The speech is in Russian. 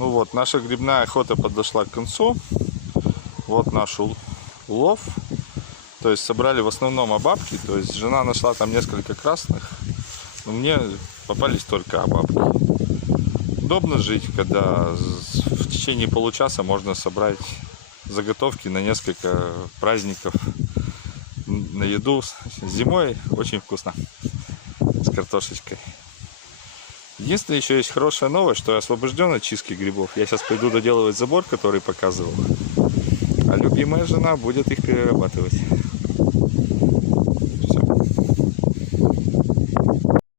Ну вот, наша грибная охота подошла к концу. Вот наш улов. То есть собрали в основном обабки. То есть жена нашла там несколько красных. Но мне попались только обабки. Удобно жить, когда в течение получаса можно собрать заготовки на несколько праздников. На еду зимой очень вкусно. С картошечкой. Единственное, еще есть хорошая новость, что я освобожден от чистки грибов. Я сейчас пойду доделывать забор, который показывал. А любимая жена будет их перерабатывать.